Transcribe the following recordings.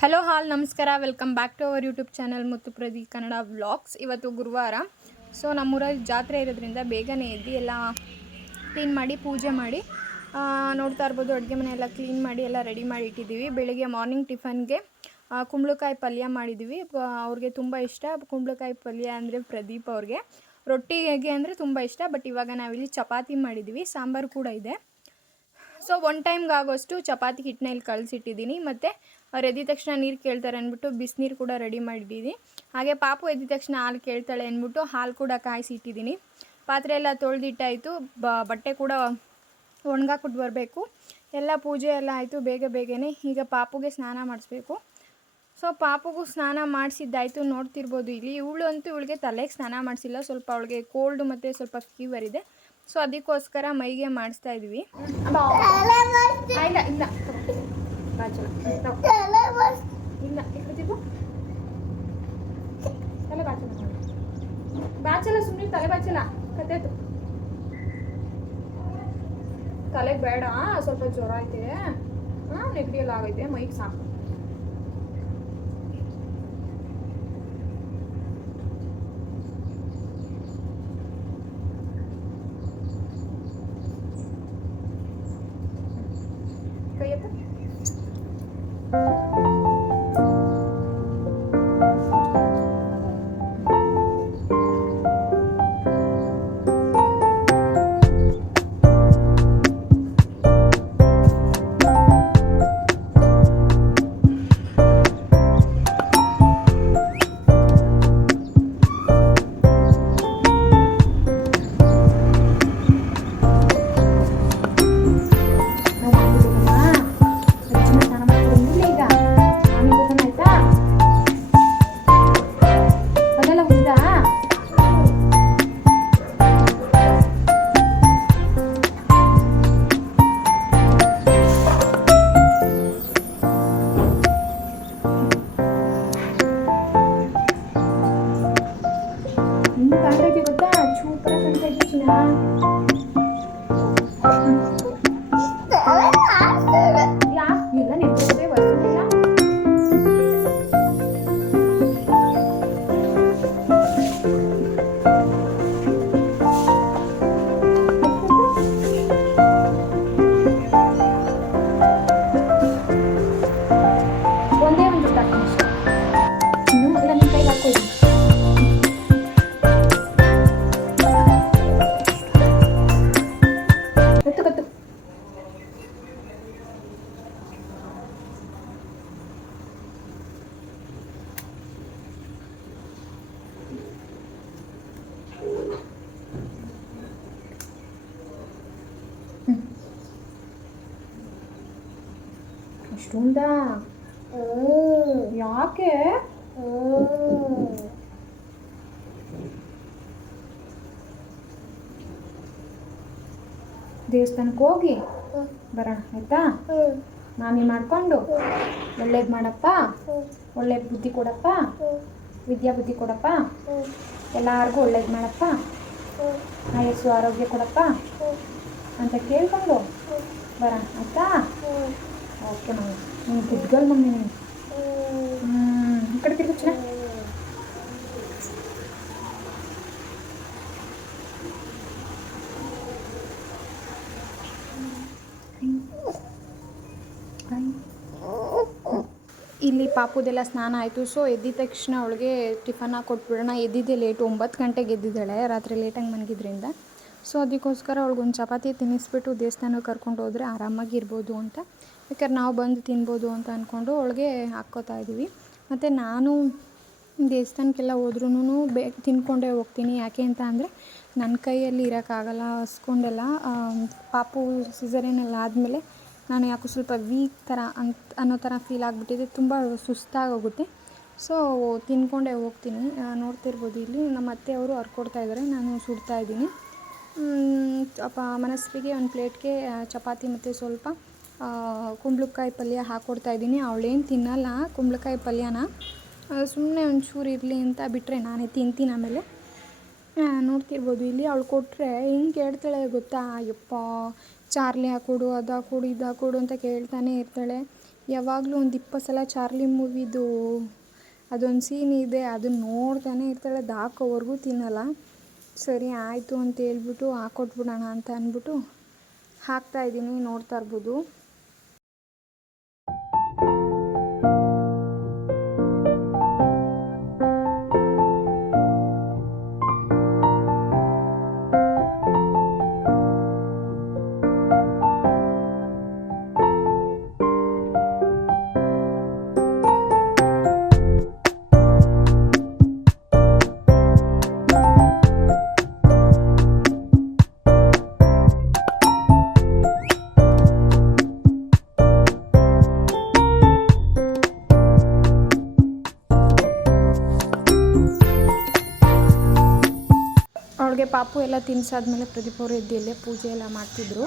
Hello ನಮಸ್ಕಾರ. Welcome back to our YouTube channel Muttu Pradi Kannada vlogs. ಇವತ್ತು ಗುರುವಾರ, ಸೊ ನಮ್ಮೂರಲ್ಲಿ ಜಾತ್ರೆ ಇರೋದ್ರಿಂದ ಬೇಗನೆ ಎದ್ದು ಎಲ್ಲ ಕ್ಲೀನ್ ಮಾಡಿ ಪೂಜೆ ಮಾಡಿ ನೋಡ್ತಾ ಇರ್ಬೋದು. ಅಡುಗೆ ಮನೆ ಎಲ್ಲ ಕ್ಲೀನ್ ಮಾಡಿ ಎಲ್ಲ ರೆಡಿ ಮಾಡಿ ಇಟ್ಟಿದ್ದೀವಿ. ಬೆಳಿಗ್ಗೆ ಮಾರ್ನಿಂಗ್ ಟಿಫನ್ಗೆ ಕುಂಬಳಕಾಯಿ ಪಲ್ಯ ಮಾಡಿದ್ದೀವಿ. ಅವ್ರಿಗೆ ತುಂಬ ಇಷ್ಟ ಕುಂಬಳಕಾಯಿ ಪಲ್ಯ ಅಂದರೆ, ಪ್ರದೀಪ್ ಅವ್ರಿಗೆ. ರೊಟ್ಟಿಗೆ ಅಂದರೆ ತುಂಬ ಇಷ್ಟ. ಬಟ್ ಇವಾಗ ನಾವಿಲ್ಲಿ ಚಪಾತಿ ಮಾಡಿದ್ದೀವಿ, ಸಾಂಬಾರು ಕೂಡ ಇದೆ. ಸೊ ಒನ್ ಟೈಮ್ಗೆ ಆಗೋಷ್ಟು ಚಪಾತಿ ಹಿಟ್ಟನ್ನ ಇಲ್ಲಿ ಕಳಿಸಿಟ್ಟಿದ್ದೀನಿ. ಮತ್ತು ಅವ್ರು ಎದ್ದಿದ ತಕ್ಷಣ ನೀರು ಕೇಳ್ತಾರೆ ಅಂದ್ಬಿಟ್ಟು ಬಿಸಿನೀರು ಕೂಡ ರೆಡಿ ಮಾಡಿದ್ದೀನಿ. ಹಾಗೆ ಪಾಪು ಎದ್ದಿದ ತಕ್ಷಣ ಹಾಲು ಕೇಳ್ತಾಳೆ ಅಂದ್ಬಿಟ್ಟು ಹಾಲು ಕೂಡ ಕಾಯಿಸಿಟ್ಟಿದ್ದೀನಿ. ಪಾತ್ರೆ ಎಲ್ಲ ತೊಳೆದಿಟ್ಟಾಯಿತು, ಬಟ್ಟೆ ಕೂಡ ಒಣಗಾಕ್ಬಿಟ್ಟು ಬರಬೇಕು. ಎಲ್ಲ ಪೂಜೆ ಎಲ್ಲ ಆಯಿತು ಬೇಗನೆ. ಈಗ ಪಾಪುಗೆ ಸ್ನಾನ ಮಾಡಿಸ್ಬೇಕು. ಸೊ ಪಾಪುಗೂ ಸ್ನಾನ ಮಾಡಿಸಿದ್ದಾಯಿತು. ನೋಡ್ತಿರ್ಬೋದು ಇಲ್ಲಿ. ಇವಳಿಗೆ ತಲೆಗೆ ಸ್ನಾನ ಮಾಡಿಸಿಲ್ಲ. ಸ್ವಲ್ಪ ಅವಳಿಗೆ ಕೋಲ್ಡು ಮತ್ತು ಸ್ವಲ್ಪ ಫೀವರ್ ಇದೆ. ಸೊ ಅದಕ್ಕೋಸ್ಕರ ಮೈಗೆ ಮಾಡಿಸ್ತಾ ಇದ್ವಿ. ಬಾಚಲ ಸುಮ್ಮನೆ ತಲೆ ಬಾಚಲ ಕತ್ತೈತು. ತಲೆಗೆ ಬೇಡ, ಸ್ವಲ್ಪ ಜ್ವರ ಐತೆ, ನೆಗಡಿ ಎಲ್ಲ ಆಗೈತೆ, ಮೈಗೆ ಸಾಕು. ಕೈಯತ್ತ ಅಷ್ಟೊಂದ ಯಾಕೆ? ದೇವಸ್ಥಾನಕ್ಕೆ ಹೋಗಿ ಬರೋಣ ಆಯ್ತಾ? ಮಾಮಿ ಮಾಡ್ಕೊಂಡು ಒಳ್ಳೇದು ಮಾಡಪ್ಪ, ಒಳ್ಳೆ ಬುದ್ಧಿ ಕೊಡಪ್ಪ, ವಿದ್ಯಾ ಬುದ್ಧಿ ಕೊಡಪ್ಪ, ಎಲ್ಲರಿಗೂ ಒಳ್ಳೇದು ಮಾಡಪ್ಪ, ಆಯಸ್ಸು ಆರೋಗ್ಯ ಕೊಡಪ್ಪ ಅಂತ ಕೇಳ್ಕೊಂಡು ಬರೋಣ ಆಯ್ತಾ? ಓಕೆ ಮಮ್ಮಿ, ನೀನು ಗುಡ್ಗಲ್ ಮಮ್ಮಿ. ನೀನು ಈ ಕಡೆ ತಿರುಗು ಚೆನ್ನ. ಇಲ್ಲಿ ಪಾಪುದೆಲ್ಲ ಸ್ನಾನ ಆಯಿತು. ಸೊ ಎದ್ದಿದ ತಕ್ಷಣ ಅವಳಿಗೆ ಟಿಫನ್ ಕೊಟ್ಬಿಡೋಣ. ಎದ್ದಿದ್ದೆ ಲೇಟು, 9 ಗಂಟೆಗೆ ಎದ್ದಿದ್ದಾಳೆ, ರಾತ್ರಿ ಲೇಟಾಗಿ ಮಲಗಿದ್ರಿಂದ. ಸೊ ಅದಕ್ಕೋಸ್ಕರ ಅವ್ಳಿಗೊಂದು ಚಪಾತಿ ತಿನ್ನಿಸ್ಬಿಟ್ಟು ದೇವಸ್ಥಾನಕ್ಕೆ ಕರ್ಕೊಂಡು ಹೋದರೆ ಆರಾಮಾಗಿ ಇರ್ಬೋದು ಅಂತ, ಬೇಕಾದ್ರೆ ನಾವು ಬಂದು ತಿನ್ಬೋದು ಅಂತ ಅಂದ್ಕೊಂಡು ಅವಳಿಗೆ ಹಾಕ್ಕೋತಾ ಇದ್ದೀವಿ. ಮತ್ತು ನಾನು ದೇವಸ್ಥಾನಕ್ಕೆಲ್ಲ ಹೋದ್ರೂ ತಿನ್ಕೊಂಡೇ ಹೋಗ್ತೀನಿ. ಯಾಕೆ ಅಂತ ಅಂದರೆ ನನ್ನ ಕೈಯಲ್ಲಿ ಇರೋಕ್ಕಾಗಲ್ಲ ಹಸ್ಕೊಂಡೆಲ್ಲ. ಪಾಪು ಸಿಸರೇನೆಲ್ಲ ಆದಮೇಲೆ ನಾನು ಯಾಕೋ ಸ್ವಲ್ಪ ವೀಕ್ ಥರ ಅನ್ನೋ ಥರ ಫೀಲ್ ಆಗಿಬಿಟ್ಟಿದೆ, ತುಂಬ ಸುಸ್ತಾಗೋಗುತ್ತೆ. ಸೊ ತಿನ್ಕೊಂಡೇ ಹೋಗ್ತೀನಿ. ನೋಡ್ತಿರ್ಬೋದು ಇಲ್ಲಿ ನಮ್ಮ ಅತ್ತೆಯವರು ಹರ್ಕೊಡ್ತಾಯಿದ್ದಾರೆ, ನಾನು ಸುಡ್ತಾಯಿದ್ದೀನಿ. ಮನಸ್ವಿಗೆ ಒಂದು ಪ್ಲೇಟ್ಗೆ ಚಪಾತಿ ಮತ್ತು ಸ್ವಲ್ಪ ಕುಂಬಳಕಾಯಿ ಪಲ್ಯ ಹಾಕ್ಕೊಡ್ತಾಯಿದ್ದೀನಿ. ಅವಳೇನು ತಿನ್ನಲ್ಲ ಕುಂಬಳಕಾಯಿ ಪಲ್ಯನ, ಸುಮ್ಮನೆ ಒಂಚೂರು ಇರಲಿ ಅಂತ ಬಿಟ್ಟರೆ ನಾನೇ ತಿಂತೀನಿ. ಆಮೇಲೆ ನೋಡ್ತಿರ್ಬೋದು ಇಲ್ಲಿ ಅವಳು ಕೊಟ್ಟರೆ ಹಿಂಗೆ ಕೇಳ್ತಾಳೆ ಗೊತ್ತಾ, ಯಪ್ಪ ಚಾರ್ಲಿ ಹಾಕ್ಕೊಡು, ಅದು ಹಾಕ್ಕೊಡು, ಇದು ಹಾಕ್ಕೊಡು ಅಂತ ಕೇಳ್ತಾನೆ ಇರ್ತಾಳೆ. ಯಾವಾಗಲೂ ಒಂದು 20 ಸಲ ಚಾರ್ಲಿ ಮೂವಿದು ಅದೊಂದು ಸೀನ್ ಇದೆ, ಅದನ್ನ ನೋಡ್ತಾನೆ ಇರ್ತಾಳೆ, ಹಾಕೋವರೆಗೂ ತಿನ್ನಲ್ಲ. ಸರಿ ಆಯಿತು ಅಂತ ಹೇಳ್ಬಿಟ್ಟು ಹಾಕ್ಕೊಟ್ಬಿಡೋಣ ಅಂತ ಅಂದ್ಬಿಟ್ಟು ಹಾಕ್ತಾಯಿದ್ದೀನಿ, ನೋಡ್ತಾ ಇರ್ಬೋದು. ಅವಳಿಗೆ ಪಾಪು ಎಲ್ಲ ತಿನ್ಸಾದ್ಮೇಲೆ ಪ್ರದೀಪ್ ಅವರು ಎದ್ದೆಲ್ಲೇ ಪೂಜೆ ಎಲ್ಲ ಮಾಡ್ತಿದ್ರು.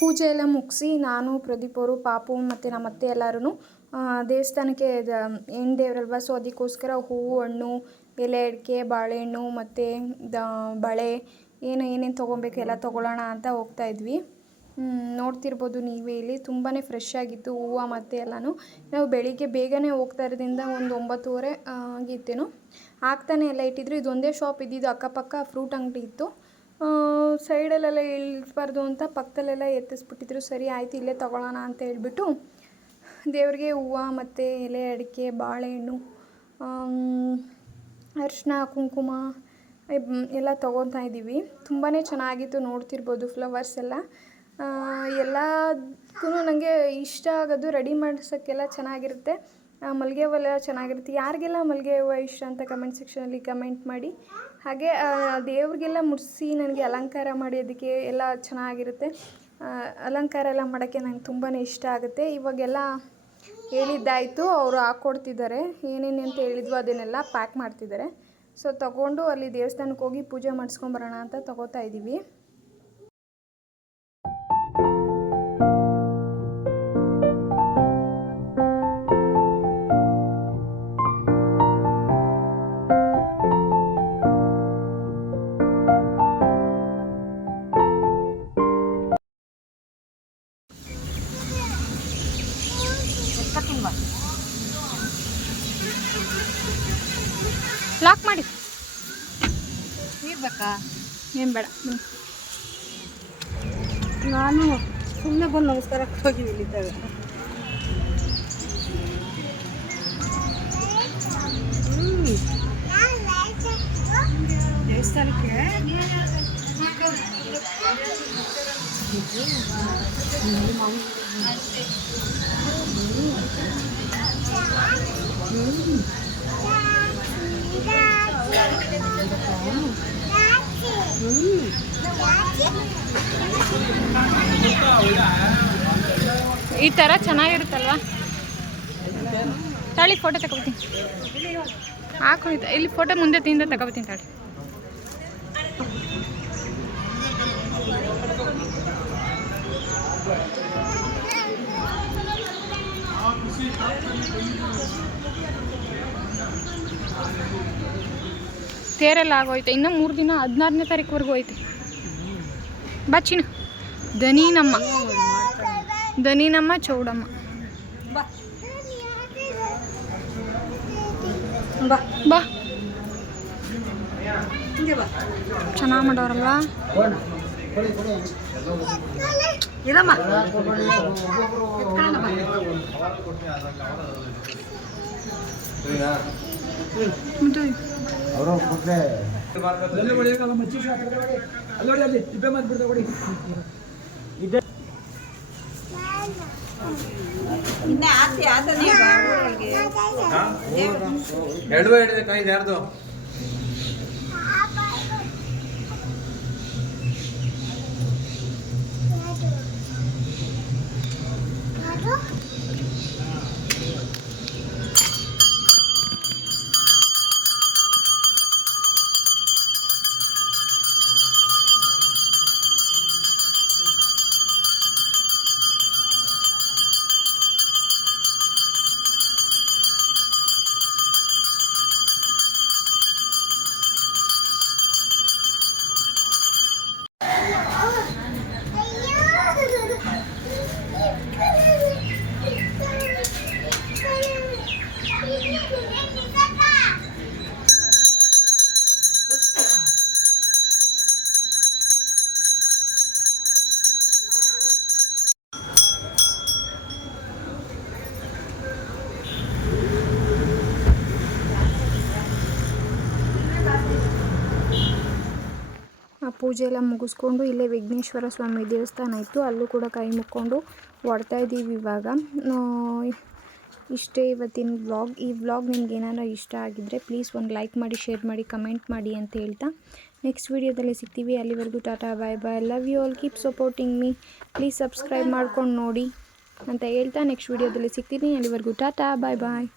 ಪೂಜೆ ಎಲ್ಲ ಮುಗಿಸಿ ನಾನು, ಪ್ರದೀಪ್ ಅವರು, ಪಾಪು ಮತ್ತು ನಮ್ಮ ಅತ್ತೆ ಎಲ್ಲರೂ ದೇವಸ್ಥಾನಕ್ಕೆ ಹೆಣ್ಣು ದೇವರಲ್ವ, ಸೊ ಅದಕ್ಕೋಸ್ಕರ ಹೂವು, ಹಣ್ಣು, ಎಲೆ ಅಡಿಕೆ, ಬಾಳೆಹಣ್ಣು ಮತ್ತು ಬಳೆ ಏನೇನು ತೊಗೊಬೇಕು ಎಲ್ಲ ತೊಗೊಳ್ಳೋಣ ಅಂತ ಹೋಗ್ತಾಯಿದ್ವಿ. ನೋಡ್ತಿರ್ಬೋದು ನೀವೇ ಇಲ್ಲಿ ತುಂಬಾ ಫ್ರೆಶ್ ಆಗಿತ್ತು ಹೂವು ಮತ್ತು ಎಲ್ಲನೂ. ನಾವು ಬೆಳಿಗ್ಗೆ ಬೇಗನೆ ಹೋಗ್ತಾ ಇರೋದ್ರಿಂದ ಒಂದು 9:30 ಆಗಿತ್ತೇನೋ, ಆಗ್ತಾನೆ ಎಲ್ಲ ಇಟ್ಟಿದ್ರು. ಇದೊಂದೇ ಶಾಪ್ ಇದ್ದಿದ್ದು, ಅಕ್ಕಪಕ್ಕ ಫ್ರೂಟ್ ಅಂಗಡಿ ಇತ್ತು. ಸೈಡಲ್ಲೆಲ್ಲ ಇಳಿಸ್ಬಾರ್ದು ಅಂತ ಪಕ್ಕದಲ್ಲೆಲ್ಲ ಎತ್ತಿಸ್ಬಿಟ್ಟಿದ್ರು. ಸರಿ ಆಯಿತು ಇಲ್ಲೇ ತೊಗೊಳ್ಳೋಣ ಅಂತ ಹೇಳ್ಬಿಟ್ಟು ದೇವ್ರಿಗೆ ಹೂವು ಮತ್ತು ಎಲೆ ಅಡಿಕೆ, ಬಾಳೆಹಣ್ಣು, ಅರಿಶಿನ, ಕುಂಕುಮ ಎಲ್ಲ ತೊಗೊತಾ ಇದ್ದೀವಿ. ತುಂಬಾ ಚೆನ್ನಾಗಿತ್ತು, ನೋಡ್ತಿರ್ಬೋದು ಫ್ಲವರ್ಸ್ ಎಲ್ಲ. ಎಲ್ಲದಕ್ಕೂ ನನಗೆ ಇಷ್ಟ ಆಗೋದು ರೆಡಿ ಮಾಡ್ಸೋಕ್ಕೆಲ್ಲ ಚೆನ್ನಾಗಿರುತ್ತೆ. ಮಲ್ಲಿಗೆ ಹೂವೆಲ್ಲ ಚೆನ್ನಾಗಿರುತ್ತೆ. ಯಾರಿಗೆಲ್ಲ ಮಲ್ಲಿಗೆ ಹೂವು ಇಷ್ಟ ಅಂತ ಕಮೆಂಟ್ ಸೆಕ್ಷನಲ್ಲಿ ಕಮೆಂಟ್ ಮಾಡಿ. ಹಾಗೆ ದೇವ್ರಿಗೆಲ್ಲ ಮುಡಿಸಿ ನನಗೆ ಅಲಂಕಾರ ಮಾಡಿ ಅದಕ್ಕೆ ಎಲ್ಲ ಚೆನ್ನಾಗಿರುತ್ತೆ. ಅಲಂಕಾರ ಎಲ್ಲ ಮಾಡೋಕ್ಕೆ ನಂಗೆ ತುಂಬಾ ಇಷ್ಟ ಆಗುತ್ತೆ. ಇವಾಗೆಲ್ಲ ಹೇಳಿದ್ದಾಯಿತು, ಅವರು ಹಾಕ್ಕೊಡ್ತಿದ್ದಾರೆ. ಏನೇನು ಅಂತ ಹೇಳಿದ್ವು ಅದನ್ನೆಲ್ಲ ಪ್ಯಾಕ್ ಮಾಡ್ತಿದ್ದಾರೆ. ಸೊ ತೊಗೊಂಡು ಅಲ್ಲಿ ದೇವಸ್ಥಾನಕ್ಕೆ ಹೋಗಿ ಪೂಜೆ ಮಾಡಿಸ್ಕೊಂಬರೋಣ ಅಂತ ತೊಗೋತಾ ಇದ್ದೀವಿ. ಲಾಕ್ ಮಾಡಿ ಇರ್ಬೇಕಾ? ಏನು ಬೇಡ. ನಾನು ಸುಮ್ಮನೆ ಬಂದು ನಮಸ್ಕಾರಕ್ಕೆ ಹೋಗಿ ಇಲ್ಲಿದ್ದೇವೆ. ದೇವಸ್ಥಾನಕ್ಕೆ ಈ ಥರ ಚೆನ್ನಾಗಿರುತ್ತಲ್ವ. ತಾಳಿ ಫೋಟೋ ತಗೋತೀನಿ, ಹಾಕೊಂಡಿದ್ದೆ ಇಲ್ಲಿ ಫೋಟೋ ಮುಂದೆ ತಿಂದ ತಗೋತೀನಿ ತಾಳಿ. ತೇರೆಲ್ಲ ಆಗೋಯ್ತು. ಇನ್ನು 3 ದಿನ 16ನೇ ತಾರೀಕುವರೆಗೂ ಐತೆ. ಬಚ್ಚಿನ ದನಿನಮ್ಮ ಚೌಡಮ್ಮ ಬಾ ಚೆನ್ನಾಗಿ ಮಾಡೋರಲ್ವಾ. ಇರಮ್ಮ ಎಡವ ಹಿಡಿದ ಕೈ ಯಾರ್ದು? ಪೂಜೆ ಎಲ್ಲ ಮುಗಿಸ್ಕೊಂಡು ಇಲ್ಲೇ ವಿಘ್ನೇಶ್ವರ ಸ್ವಾಮಿ ದೇವಸ್ಥಾನ ಇತ್ತು, ಅಲ್ಲೂ ಕೂಡ ಕೈ ಮುಕ್ಕೊಂಡು ಹೊಡ್ತಾ ಇದ್ದೀವಿ ಇವಾಗ. ಇಷ್ಟೇ ಇವತ್ತಿನ ವ್ಲಾಗ್. ಈ ವ್ಲಾಗ್ ನಿಮ್ಗೆ ಏನಾರ ಇಷ್ಟ ಆಗಿದ್ದರೆ ಪ್ಲೀಸ್ ಒಂದು ಲೈಕ್ ಮಾಡಿ, ಶೇರ್ ಮಾಡಿ, ಕಮೆಂಟ್ ಮಾಡಿ ಅಂತ ಹೇಳ್ತಾ ನೆಕ್ಸ್ಟ್ ವೀಡಿಯೋದಲ್ಲಿ ಸಿಗ್ತೀವಿ. ಅಲ್ಲಿವರೆಗೂ ta ta bye bye, love you all, keep supporting me, please subscribe ಮಾಡ್ಕೊಂಡು ನೋಡಿ ಅಂತ ಹೇಳ್ತಾ ನೆಕ್ಸ್ಟ್ ವೀಡಿಯೋದಲ್ಲಿ ಸಿಗ್ತೀನಿ. ಅಲ್ಲಿವರೆಗೂ ಟಾಟಾ ಬಾಯ್ ಬಾಯ್.